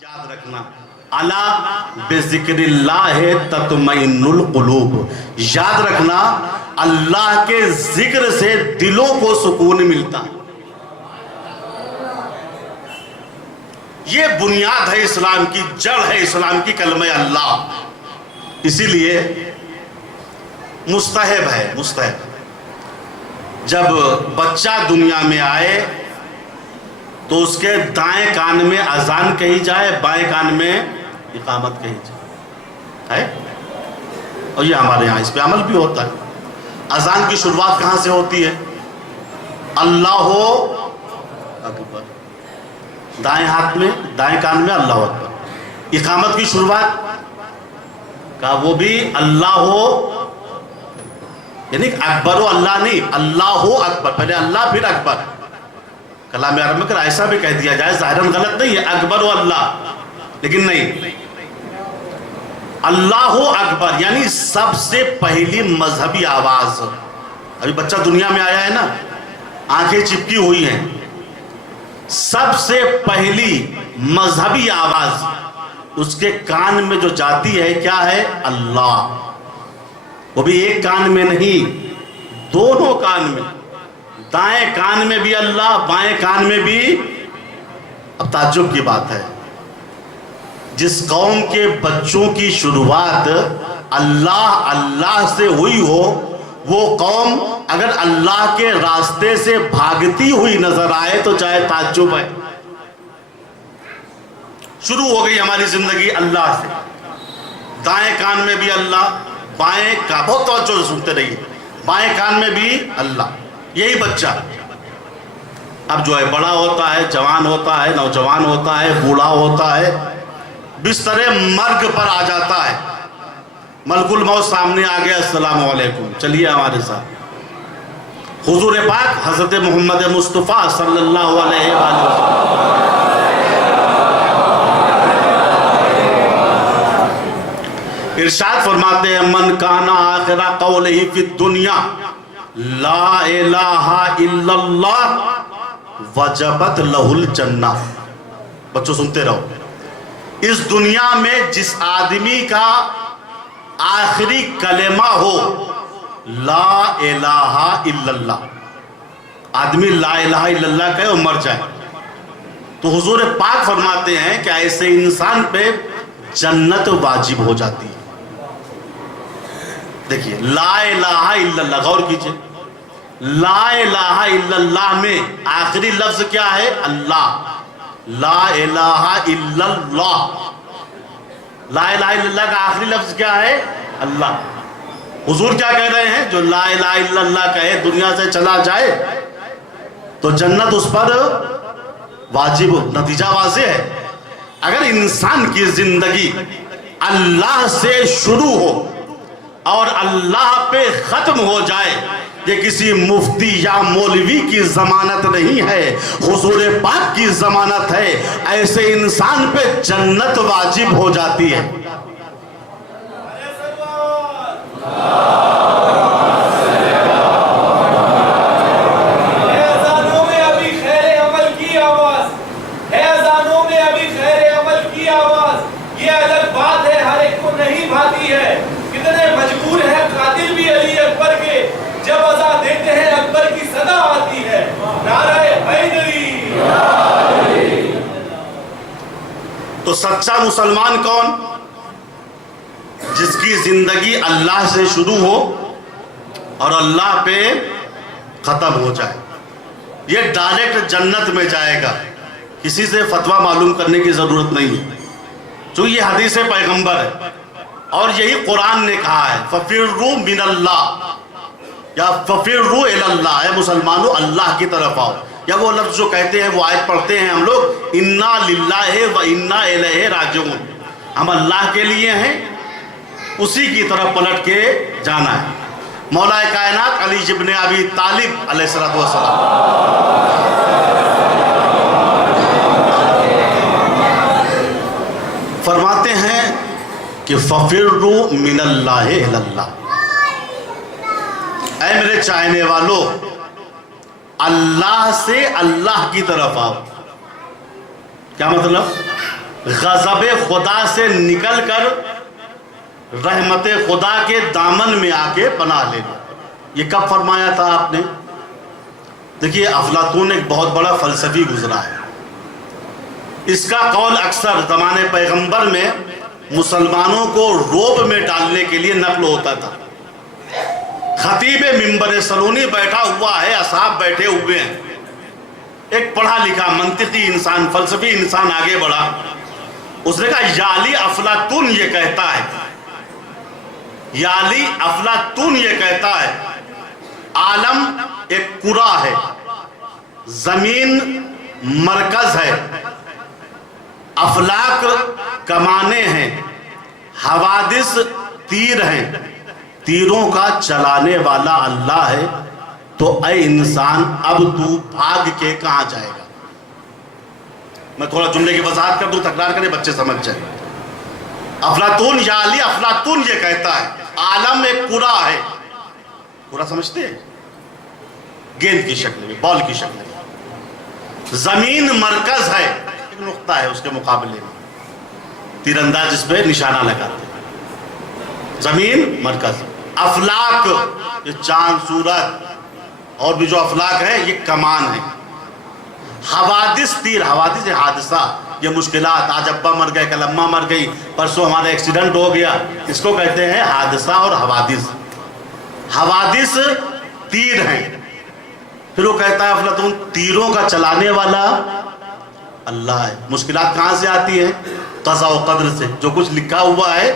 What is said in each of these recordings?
یاد رکھنا الا بذکر اللہ تطمئن القلوب، یاد رکھنا اللہ کے ذکر سے دلوں کو سکون ملتا۔ یہ بنیاد ہے اسلام کی، جڑ ہے اسلام کی کلمہ اللہ۔ اسی لیے مستحب ہے، مستحب جب بچہ دنیا میں آئے تو اس کے دائیں کان میں اذان کہی جائے، بائیں کان میں اقامت کہی جائے ہے؟ اور یہ ہمارے یہاں اس پہ عمل بھی ہوتا ہے۔ اذان کی شروعات کہاں سے ہوتی ہے؟ اللہ اکبر، دائیں ہاتھ میں، دائیں کان میں اللہ اکبر۔ اقامت کی شروعات کہا وہ بھی اللہ ہو، یعنی اکبر و اللہ نہیں، اللہ ہو اکبر، پہلے اللہ پھر اکبر۔ کلام عرب میں ایسا بھی کہہ دیا جائے، ظاہراً غلط نہیں ہے اکبر و اللہ، لیکن نہیں، اللہ اکبر یعنی سب سے پہلی مذہبی آواز۔ ابھی بچہ دنیا میں آیا ہے نا، آنکھیں چپکی ہوئی ہیں، سب سے پہلی مذہبی آواز اس کے کان میں جو جاتی ہے کیا ہے؟ اللہ۔ وہ بھی ایک کان میں نہیں، دونوں کان میں، دائیں کان میں بھی اللہ، بائیں کان میں بھی۔ اب تعجب کی بات ہے، جس قوم کے بچوں کی شروعات اللہ اللہ سے ہوئی ہو، وہ قوم اگر اللہ کے راستے سے بھاگتی ہوئی نظر آئے تو چاہے تعجب ہے۔ شروع ہو گئی ہماری زندگی اللہ سے، دائیں کان میں بھی اللہ، بائیں کا بہت توجہ سے سنتے رہیے، بائیں کان میں بھی اللہ۔ یہی بچہ اب جو ہے بڑا ہوتا ہے، جوان ہوتا ہے، نوجوان ہوتا ہے، بوڑھا ہوتا ہے، بستر مرگ پر آ جاتا ہے، ملک الموت سامنے آ گیا، السلام علیکم، چلیے ہمارے ساتھ۔ حضور پاک حضرت محمد مصطفیٰ صلی اللہ علیہ وسلم ارشاد فرماتے ہیں، من کانا آخر قولہ فی الدنیا لا الہ الا اللہ وجبت لہ الجنہ۔ بچوں سنتے رہو، اس دنیا میں جس آدمی کا آخری کلمہ ہو لا الہ الا اللہ، آدمی لا الہ الا اللہ کہے اور مر جائے تو حضور پاک فرماتے ہیں کہ ایسے انسان پہ جنت واجب ہو جاتی ہے۔ دیکھیے لا الہ الا اللہ، غور کیجئے، لا الہ الا اللہ میں آخری لفظ کیا ہے؟ اللہ۔ لا الہ الا اللہ، لا الہ الا اللہ کا آخری لفظ کیا ہے؟ اللہ۔ حضور کیا کہہ رہے ہیں؟ جو لا الہ الا اللہ کہے دنیا سے چلا جائے تو جنت اس پر واجب۔ نتیجہ واضح ہے، اگر انسان کی زندگی اللہ سے شروع ہو اور اللہ پہ ختم ہو جائے، یہ کسی مفتی یا مولوی کی ضمانت نہیں ہے، حضور پاک کی ضمانت ہے، ایسے انسان پہ جنت واجب ہو جاتی ہے۔ تو سچا مسلمان کون؟ جس کی زندگی اللہ سے شروع ہو اور اللہ پہ ختم ہو جائے، یہ ڈائریکٹ جنت میں جائے گا، کسی سے فتویٰ معلوم کرنے کی ضرورت نہیں ہے، چونکہ یہ حدیث پیغمبر ہے اور یہی قرآن نے کہا ہے، فَفِرُّوا مِنَ اللَّهِ یا فَفِرُّوا إِلَى اللَّهِ، اے مسلمانوں اللہ کی طرف آؤ۔ یا وہ لفظ جو کہتے ہیں، وہ آیت پڑھتے ہیں ہم لوگ، اِنَّا لِلَّهِ وَإِنَّا إِلَيْهِ رَاجِعُونَ، ہم اللہ کے لیے ہیں، اسی کی طرف پلٹ کے جانا ہے۔ مولا کائنات علی ابن ابی طالب علیہ السلام فرماتے ہیں کہ فَفِرُّوا مِنَ اللَّهِ إِلَى اللَّهِ، اے میرے چاہنے والوں اللہ سے اللہ کی طرف آؤ۔ کیا مطلب؟ غضب خدا سے نکل کر رحمت خدا کے دامن میں آ کے پناہ لینا. یہ کب فرمایا تھا آپ نے؟ دیکھیے افلاطون ایک بہت بڑا فلسفی گزرا ہے. اس کا قول اکثر زمانے پیغمبر میں مسلمانوں کو روب میں ڈالنے کے لیے نقل ہوتا تھا. خطیب منبر سلونی بیٹھا ہوا ہے، اصحاب بیٹھے ہوئے ہیں. ایک پڑھا لکھا منطقی انسان، فلسفی انسان آگے بڑھا. اس نے کہا یالی افلاطون یہ کہتا ہے، یالی افلاطون یہ کہتا ہے عالم ایک کرہ ہے، زمین مرکز ہے، افلاک کمانے ہیں، حوادث تیر ہیں، تیروں کا چلانے والا اللہ ہے. تو اے انسان اب تو بھاگ کے کہاں جائے گا؟ میں تھوڑا جملے کی وضاحت کر دوں، تکرار کریں بچے سمجھ جائیں. افلاطون یا علی افلاطون یہ کہتا ہے عالم ایک کرہ ہے. کرہ سمجھتے ہیں؟ گیند کی شکل میں، بال کی شکل میں. زمین مرکز ہے، ایک نقطہ ہے اس کے مقابلے میں. تیر انداز جس پہ نشانہ لگاتے ہیں. زمین مرکز. افلاک یہ چاند سورج اور بھی جو افلاک ہے یہ کمان ہے. حوادث تیر، حوادث یہ حادثہ، یہ مشکلات. آج ابا مر گئے، کل اماں مر گئی، پرسوں ہمارا ایکسیڈنٹ ہو گیا، اس کو کہتے ہیں حادثہ اور حوادث. حوادث تیر ہیں. پھر وہ کہتا ہے افلاطون تیروں کا چلانے والا اللہ ہے. مشکلات کہاں سے آتی ہیں؟ قضا و قدر سے. جو کچھ لکھا ہوا ہے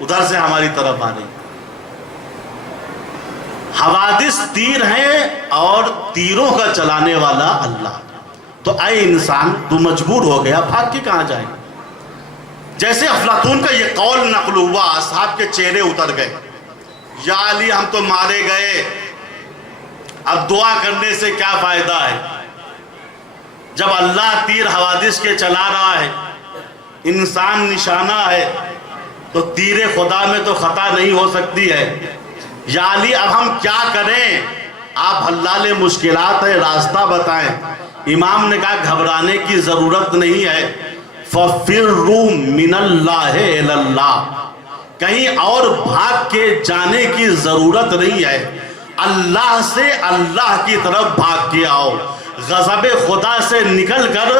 ادھر سے ہماری طرف آ رہی. حوادث تیر ہیں اور تیروں کا چلانے والا اللہ. تو اے انسان تو مجبور ہو گیا، بھاگ کے کہاں جائے؟ جیسے افلاطون کا یہ قول نقل ہوا، اصحاب کے چہرے اتر گئے. یا علی ہم تو مارے گئے، اب دعا کرنے سے کیا فائدہ ہے؟ جب اللہ تیر حوادث کے چلا رہا ہے، انسان نشانہ ہے، تو تیر خدا میں تو خطا نہیں ہو سکتی ہے. یا علی اب ہم کیا کریں؟ آپ حلال مشکلات ہے، راستہ بتائیں. امام نے کہا گھبرانے کی ضرورت نہیں ہے. فَفِرُّوا مِنَ اللَّهِ إِلَى اللَّهِ، کہیں اور بھاگ کے جانے کی ضرورت نہیں ہے. اللہ سے اللہ کی طرف بھاگ کے آؤ. غضب خدا سے نکل کر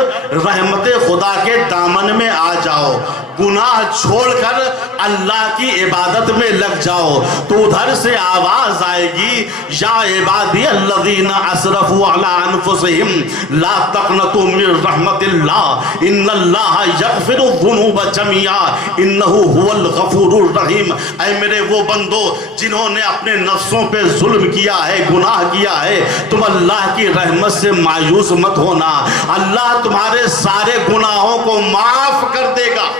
رحمت خدا کے دامن میں آ جاؤ. گناہ چھوڑ کر اللہ کی عبادت میں لگ جاؤ. تو ادھر سے آواز آئے گی یا عبادی الذین اسرفوا علی انفسہم لا تقنطوا من رحمت اللہ ان اللہ یغفر الذنوب جميعا انہ هو الغفور الرحیم. اے میرے وہ بندو جنہوں نے اپنے نفسوں پہ ظلم کیا ہے، گناہ کیا ہے، تم اللہ کی رحمت سے مایوس مت ہونا. اللہ تمہارے سارے گناہوں کو معاف کر دے گا.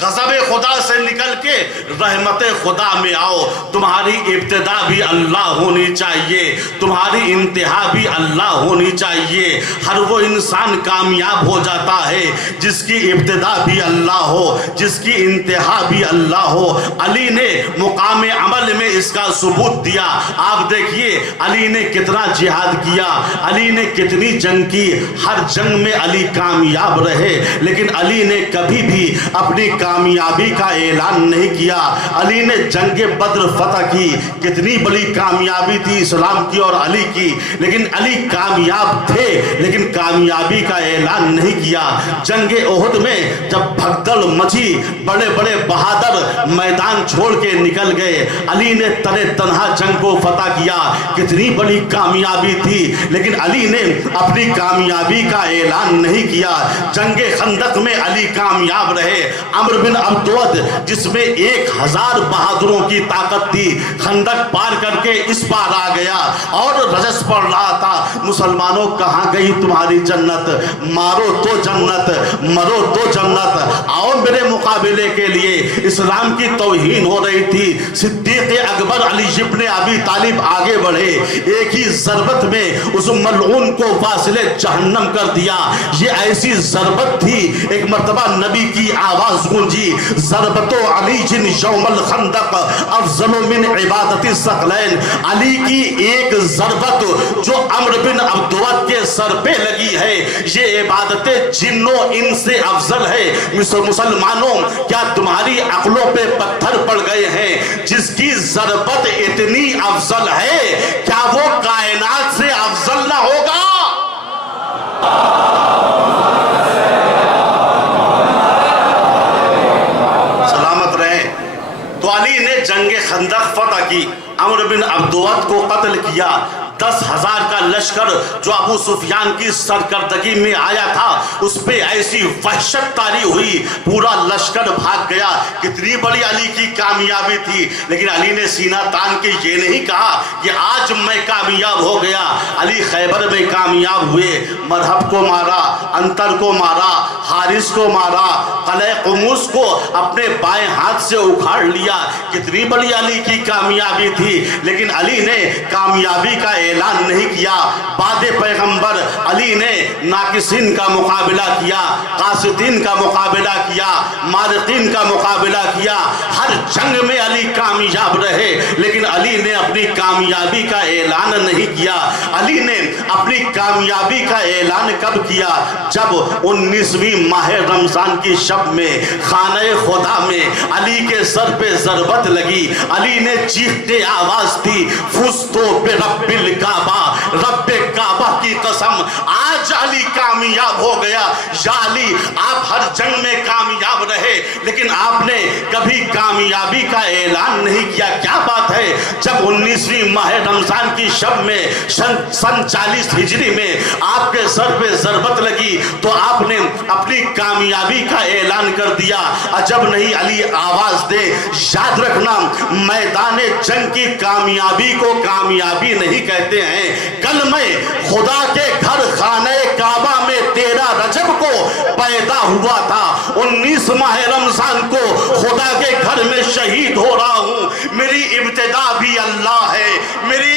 غضب خدا سے نکل کے رحمت خدا میں آؤ. تمہاری ابتدا بھی اللہ ہونی چاہیے، تمہاری انتہا بھی اللہ ہونی چاہیے. ہر وہ انسان کامیاب ہو جاتا ہے جس کی ابتدا بھی اللہ ہو، جس کی انتہا بھی اللہ ہو. علی نے مقام عمل میں اس کا ثبوت دیا. آپ دیکھیے علی نے کتنا جہاد کیا، علی نے کتنی جنگ کی. ہر جنگ میں علی کامیاب رہے، لیکن علی نے کبھی بھی اپنی کامیابی کا اعلان نہیں کیا. علی نے جنگ بدر فتح کی، کتنی بڑی کامیابی تھی اسلام کی اور علی کی، لیکن علی کامیاب تھے لیکن کامیابی کا اعلان نہیں کیا. جنگ احد میں جب بھگدڑ مچی، بڑے بڑے بہادر میدان چھوڑ کے نکل گئے. علی نے تنے تنہا جنگ کو فتح کیا، کتنی بڑی کامیابی تھی، لیکن علی نے اپنی کامیابی کا اعلان نہیں کیا. جنگ خندق میں علی کامیاب رہے. عمرو بن عبدود جس میں 1000 بہادروں کی طاقت تھی، خندق پار کر کے اس پار آ گیا اور رجس پڑھ رہا تھا مسلمانوں کہاں گئی تمہاری جنت؟ مارو تو جنت، مرو تو جنت. اور میرے مقابلے کے لیے اسلام کی توہین ہو رہی تھی، صدیق اکبر علی ابن ابی طالب آگے بڑھے، ایک ہی ضربت میں اس ملعون کو واصل جہنم کر دیا۔ یہ ایسی ضربت تھی، ایک مرتبہ نبی کی آواز گونجی، ضربت علی جن یوم الخندق افضل من عبادت الثقلین۔ علی کی ایک ضربت جو عمرو بن عبدود کے سر پہ لگی ہے، یہ عبادت جنوں ان سے افضل ہے۔ مسلمانوں، کیا تمہاری عقلوں پہ پتھر پڑ گئے ہیں؟ جس کی ضربت اتنی افضل ہے، کیا وہ کائنات سے افضل نہ ہوگا؟ سلامت رہے۔ تو علی نے جنگ خندق فتح کی، عمرو بن عبدود کو قتل کیا۔ 10,000 کا لشکر جو ابو سفیان کی سرکردگی میں آیا تھا، اس پہ ایسی وحشت طاری ہوئی، پورا لشکر بھاگ گیا۔ کتنی بڑی علی کی کامیابی تھی، لیکن علی نے سینہ تان کے یہ نہیں کہا کہ آج میں کامیاب ہو گیا۔ علی خیبر میں کامیاب ہوئے، مرحب کو مارا، انتر کو مارا، حارث کو مارا، قلعہ قموس کو اپنے بائیں ہاتھ سے اکھاڑ لیا۔ کتنی بڑی علی کی کامیابی تھی، لیکن علی نے کامیابی کا اعلان نہیں کیا۔ بعد پیغمبر علی نے ناقصین کا مقابلہ کیا، قاسدین کا مقابلہ کیا، مارقین کا مقابلہ کیا۔ ہر جنگ میں علی کامیاب رہے، لیکن علی نے اپنی کامیابی کا اعلان نہیں کیا۔ علی نے اپنی کامیابی کا اعلان کب کیا؟ جب 19ویں ماہ رمضان کی شب میں خانہ خدا میں علی کے سر پہ ضربت لگی۔ علی نے چیخ کے آواز دی، فزتو برب الکعبہ، رب کعبہ کی قسم آج علی کامیاب ہو گیا۔ یا علی، آپ ہر جنگ میں کامیاب رہے، لیکن آپ نے کبھی کامیابی کا اعلان نہیں کیا۔ کیا بات ہے؟ جب 19ویں ماہ رمضان کی شب میں سن 40 ہجری میں آپ کے سر پہ ضربت لگی تو آپ نے اپنی کامیابی کا اعلان کر دیا۔ عجب نہیں، علی آواز دے۔ یاد رکھنا، میدان جنگ کی کامیابی کو کامیابی نہیں کہتے ہیں۔ کل میں خدا کے گھر خانہ کعبہ میں 13 رجب کو پیدا ہوا تھا، 19 ماہ رمضان کو خدا کے گھر میں شہید ہو رہا ہوں۔ میری ابتدا بھی اللہ ہے، میری